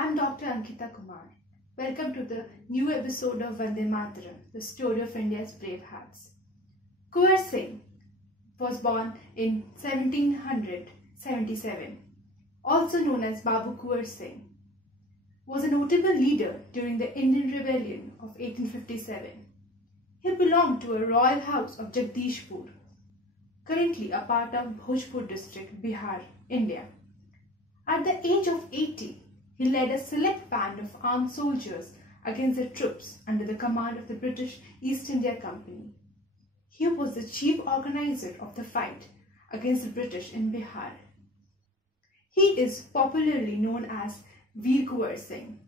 I'm Dr. Ankita Kumar. Welcome to the new episode of Vande Mataram, the story of India's brave hearts. Kunwar Singh was born in 1777, also known as Babu Kunwar Singh, was a notable leader during the Indian Rebellion of 1857. He belonged to a royal house of Jagdishpur, currently a part of BHOJPUR district, Bihar, India. At the age of 80, he led a select band of armed soldiers against the troops under the command of the British East India Company. He was the chief organizer of the fight against the British in Bihar. He is popularly known as Veer Kunwar Singh.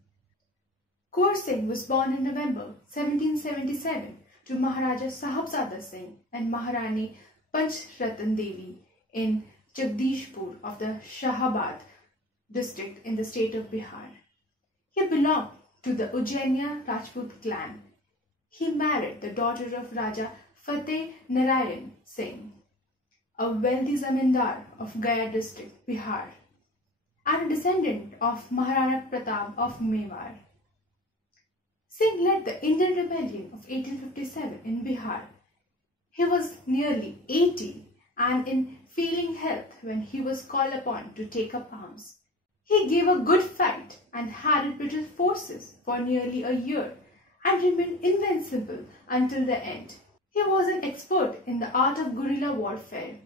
Kunwar Singh was born in November 1777 to Maharaja Sahab Singh and Maharani Panchrattan Devi in Jagdishpur of the SHAHABAD district in the state of Bihar. He belonged to the Ujjainiya Rajput clan. He married the daughter of Raja Fateh Narayan Singh, a wealthy zamindar of Gaya district, Bihar, and a descendant of Maharana Pratap of Mewar. Singh led the Indian Rebellion of 1857 in Bihar. He was nearly 80 and in failing health when he was called upon to take up arms. He gave a good fight and harried British forces for nearly a year and remained invincible until the end. He was an expert in the art of guerrilla warfare.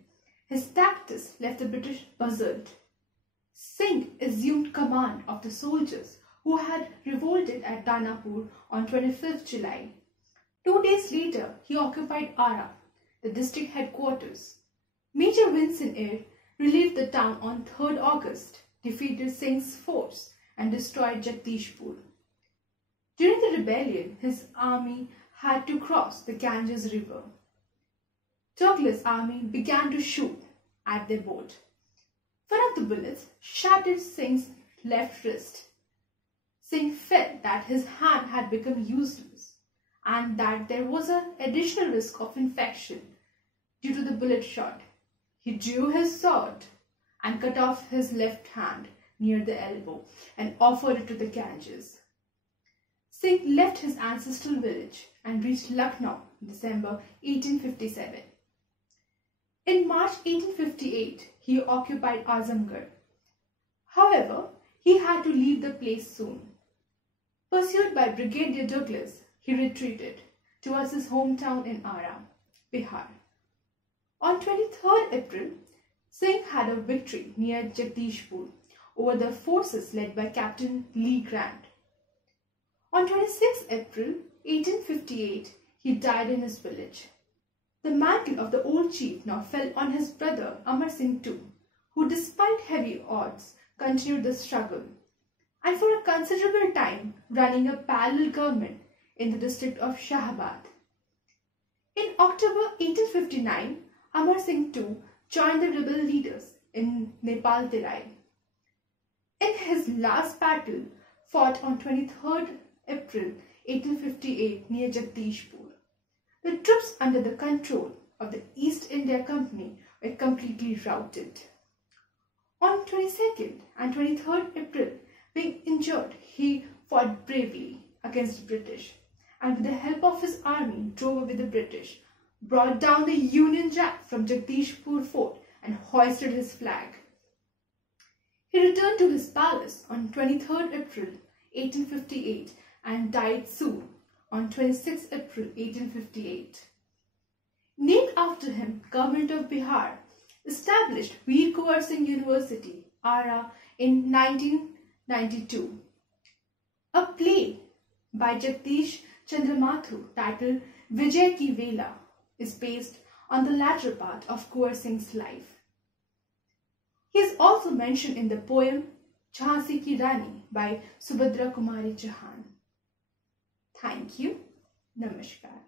His tactics left the British puzzled. Singh assumed command of the soldiers who had revolted at Danapur on 25th July. 2 days later, he occupied Ara, the district headquarters. Major Vincent Eyre relieved the town on 3rd August, defeated Singh's force and destroyed Jagdishpur. During the rebellion, his army had to cross the Ganges River. Douglas' army began to shoot at their boat. One of the bullets shattered Singh's left wrist. Singh felt that his hand had become useless and that there was an additional risk of infection due to the bullet shot. He drew his sword and cut off his left hand near the elbow and offered it to the Ganges. Singh left his ancestral village and reached Lucknow in December 1857. In March 1858, he occupied AZAMGARH. However, he had to leave the place soon. Pursued by Brigadier Douglas, he retreated towards his hometown in Ara, Bihar. On 23rd April, Singh had a victory near Jagdishpur over the forces led by Captain Lee Grant. On 26 April 1858, he died in his village. The mantle of the old chief now fell on his brother Amar Singh too, who despite heavy odds continued the struggle, and for a considerable time running a parallel government in the district of Shahabad. In October 1859, Amar Singh too joined the rebel leaders in Nepal Terai. In his last battle, fought on 23rd April 1858 near Jagdishpur, the troops under the control of the East India Company were completely routed. On 22nd and 23rd April, being injured, he fought bravely against the British and with the help of his army drove away the British, brought down the Union Jack from Jagdishpur fort and hoisted his flag. He returned to his palace on 23rd April 1858 and died soon on 26 April 1858. Named after him, Government of Bihar established Veer Kunwar Singh University, Ara, in 1992. A play by Jagdish Chandra Mathur titled Vijay Ki Vela is based on the latter part of Kunwar Singh's life. He is also mentioned in the poem Jhansi Ki Rani by Subhadra Kumari Chauhan. Thank you. Namaskar.